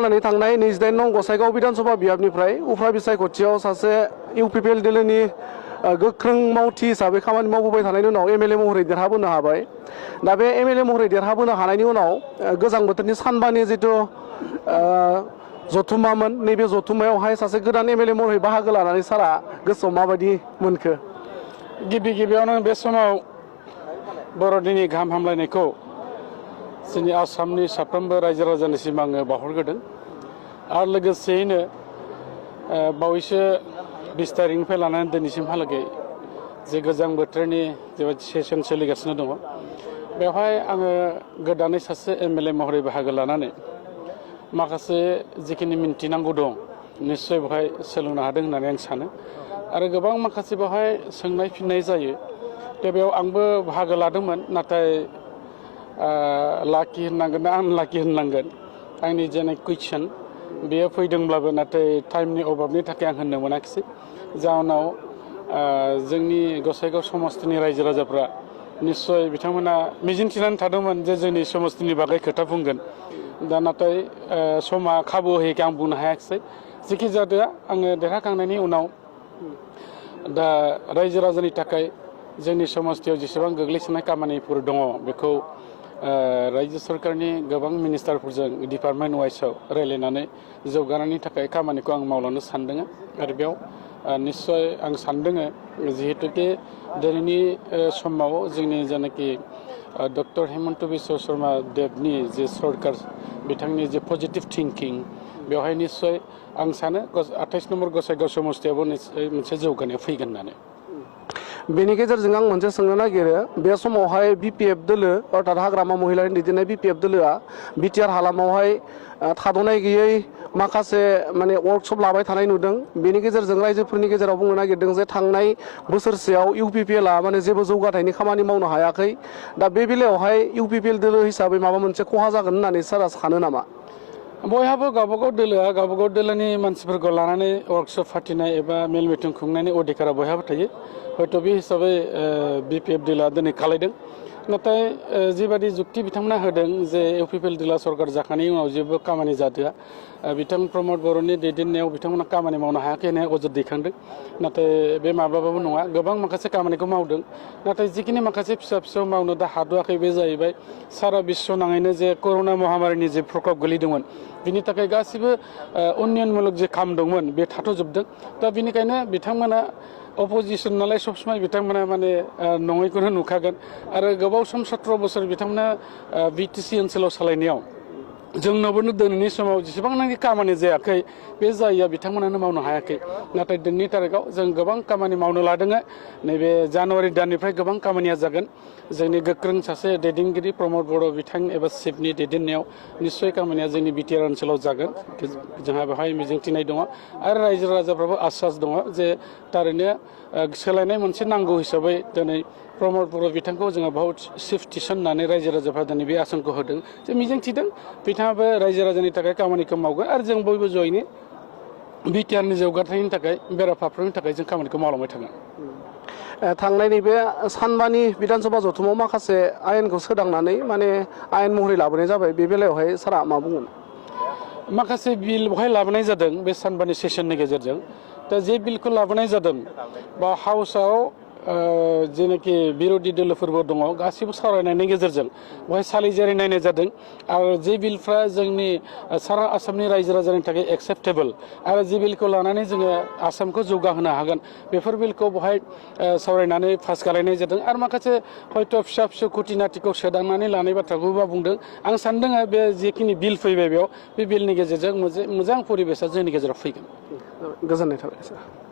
जानानै थांनाय 28 नं गसाइगाव बिधानसभा बियाबनिफ्राय उफ्रा बिसायख'थियाव सासे इउपिपिएल दोलोनि गोख्रों मावथि हिसाबै खामानि मावबोबाय थानायनि उनाव एमएलए महरै देरहाबोनो हाबाय। दा बे एमएलए महरै देरहाबोनो हानायनि उनाव गोजां बोथोरनि सानबानि जिथु जथुम्मामोन नैबे जथुम्मायावहाय सासे गोदान एमएलए महरै बाहागो लानानै सारा गोसोआव माबायदि मोनखो? गिबि गिबियावनो बे समाव बर'दिननि गाहाम हामलायनायखौ जोंनि आसामनि साफ्रोमबो रायजो राजानिसिम आङो बावहरग्रोदों आरो लोगोसेयैनो बावैसो 20 तारिखनिफ्राय लानानै दिनैसिमहालागै जे गोजां बोथोरनि जे सेसन सोलिगासिनो दङ बेवहाय आङो गोदानै सासे एमएलए महरै बाहागो लानानै माखासे जिखिनि मिन्थिनांगौ दं निस्सय बेवहाय सोलोंनो हादों होननानै आं सानो आरो गोबां माखासे बेवहाय सोंनाय फिननाय जायो दा बेयाव आंबो बाहागो लादोंमोन नाथाय लाकि होननांगोन ना आनलाकि होननांगोन आंनि जेने कुइसन बेयो फैदोंब्लाबो नाथाय टाइमनि अभाबनि थाखाय आं होननो मोनाखिसै जाउनाव जोंनि गसाइगाव समस्तिनि रायजो राजाफ्रा निस्सय बिथांमोना मिजिंथिनानै थादोंमोन जे जोंनि समस्तिनि बागै खोथा बुंगोन दा नाथाय समा खाबु होयैखाय आं बुंनो हायाखिसै जेखि जादोआ आङो देरहाखांनायनि उनाव दा रायजो राजानि थाखाय जोंनि समस्तियाव जेसेबां गोग्लैसोनाय खामानिफोर दङ बेखौ रायजो सरकारनि गोबां मिनिस्टारफोरजों डिपार्टमेन्ट वाइसआव रायलायनानै जौगानायनि थाखाय खामानिखौ आं मावलांनो सानदों आरो बेयाव निस्सय आं सानदों जिहेतुके दिनैनि समाव जोंनि जेनाखि डक्टर हेमन्त बिश्व शर्मा देबनि जे सरकार बिथांनि जे पजिटिभ थिंकिं बेवहाय निस्सय आं सानो 28 नम्बर गसाइगाव समस्तियावबो मोनसे जौगानाय फैगोन होननानै। बेनि गेजेरजों आं मोनसे सोंनो नागिरो बे समावहाय बिपिएफ दोलो अर्थात हाग्रामा महिलानि दैदेननाय बिपिएफ दोलोआ बिटिआर हालामावहाय थाद'नाय गैयै माखासे माने वर्कशप लाबाय थानाय नुदों बेनि गेजेरजों रायजोफोरनि गेजेराव बुंनो नागिरदों जे थांनाय बोसोरसेयाव इउपिपिएलआ माने जेबो जौगाथायनि खामानि मावनो हायाखै दा बे बेलायावहाय इउपिपिएल दोलो हिसाबै माबा मोनसे खहा जागोन होननानै सारा सानो नामा? बयहाबो गावबागाव दोलोआ गावबागाव दोलोनि मानसिफोरखौ लानानै वर्कशप फाथिनाय एबा मेल मिटिं खुंनायनि अधिकारा बयहाबो थायो हयथ' बे हिसाबै बिपिएफ दोलोआ दिनै खालायदों नाथाय जिबादि जुक्ति बिथांमोना होदों जे इउपिपिएल दोलोआ सरकार जाखांनायनि उनाव जेबो खामानि जादोआ बिथां प्रमद बर'नि दैदेननायाव बिथांमोना खामानि मावनो हायाखै होननाय अजद दैखांदों नाथाय बे माब्लाबाबो नङा गोबां माखासे खामानिखौ मावदों नाथाय जिखिनि माखासे फिसा फिसौ मावनो दा हादोआखै बे जाहैबाय सारा बिश्व नाङैनो जे कर'ना महामारिनि जे प्रकप गोलैदोंमोन बिनि थाखाय गासिबो उन्नयनमूलक जे खाम दंमोन बे थाथ'जोबदों दा बिनिखायनो बिथांमोना अपोजिसन नालाय सब समाय बिथांमोना माने नङैखौनो नुखागोन आरो गोबाव सम 17 बोसोर बिथांमोना बिटिसि ओनसोलाव सालायनायाव जोंनावबो दिनैनि समाव जेसेबांनाखि खामानि जायाखै बे जायैया बिथांमोनानो मावनो हायाखै नाथाय दिनैनि तारिखाव जों गोबां खामानि मावनो लादों नैबे जानुवारि दाननिफ्राय गोबां खामानिया जागोन जोंनि गोख्रों सासे दैदेनगिरि प्रमद बर' बिथां एबा चिफनि दैदेननायाव निस्सय खामानिया जोंनि बिटिआर ओनसोलाव जागोन जोंहा बेवहाय मिजिंथिनाय दङ आरो रायजो राजाफ्राबो आसास दङ जे थारैनो सोलायनाय मोनसे नांगौ हिसाबै दिनै प्रमद बर' बिथांखौ जोङो बहुत चिफ थिसननानै रायजो राजाफ्रा दिनै बे आसनखौ होदों जे मिजिंथिदों बिथाङाबो रायजो राजानि थाखाय खामानिखौ मावगोन आरो जों बयबो जयैनो बिटिआरनि जौगाथायनि थाखाय बेराफारफ्रोमनि थाखाय जों खामानिखौ मावलांबाय थागोन। थांनाय नैबे सानबानि बिधानसभा जथुमाव माखासे आयेनखौ सोदांनानै माने आयेन महरै लाबोनाय जाबाय बे बेलायावहाय सारा मा बुंगोन? माखासे बिल बेवहाय लाबोनाय जादों बे सानबानि सेसननि गेजेरजों दा जे बिलखौ लाबोनाय जादों बा हाउसआव जेनाखि बिर'धि दोलोफोरबो दङ गासिबो सावरायनायनि गेजेरजों बेवहाय सालिजारि नायनाय जादों आरो जे बिलफ्रा जोंनि सारा आसामनि रायजो राजानि थाखाय एक्सेप्टेबल आरो जे बिलखौ लानानै जोङो आसामखौ जौगाहोनो हागोन बेफोर बिलखौ बेवहाय सावरायनानै पास खालायनाय जादों आरो माखासे हयथ' फिसा फिसौ खुथि नाथिखौ सोदांनानै लानाय बाथ्राखौबो बुंदों आं सानदों बे जिखिनि बिल फैबाय बेयाव बे बिलनि गेजेरजों मोजां परिबेसा जोंनि गेजेराव फैगोन। गोजोननाय थाबाय सार।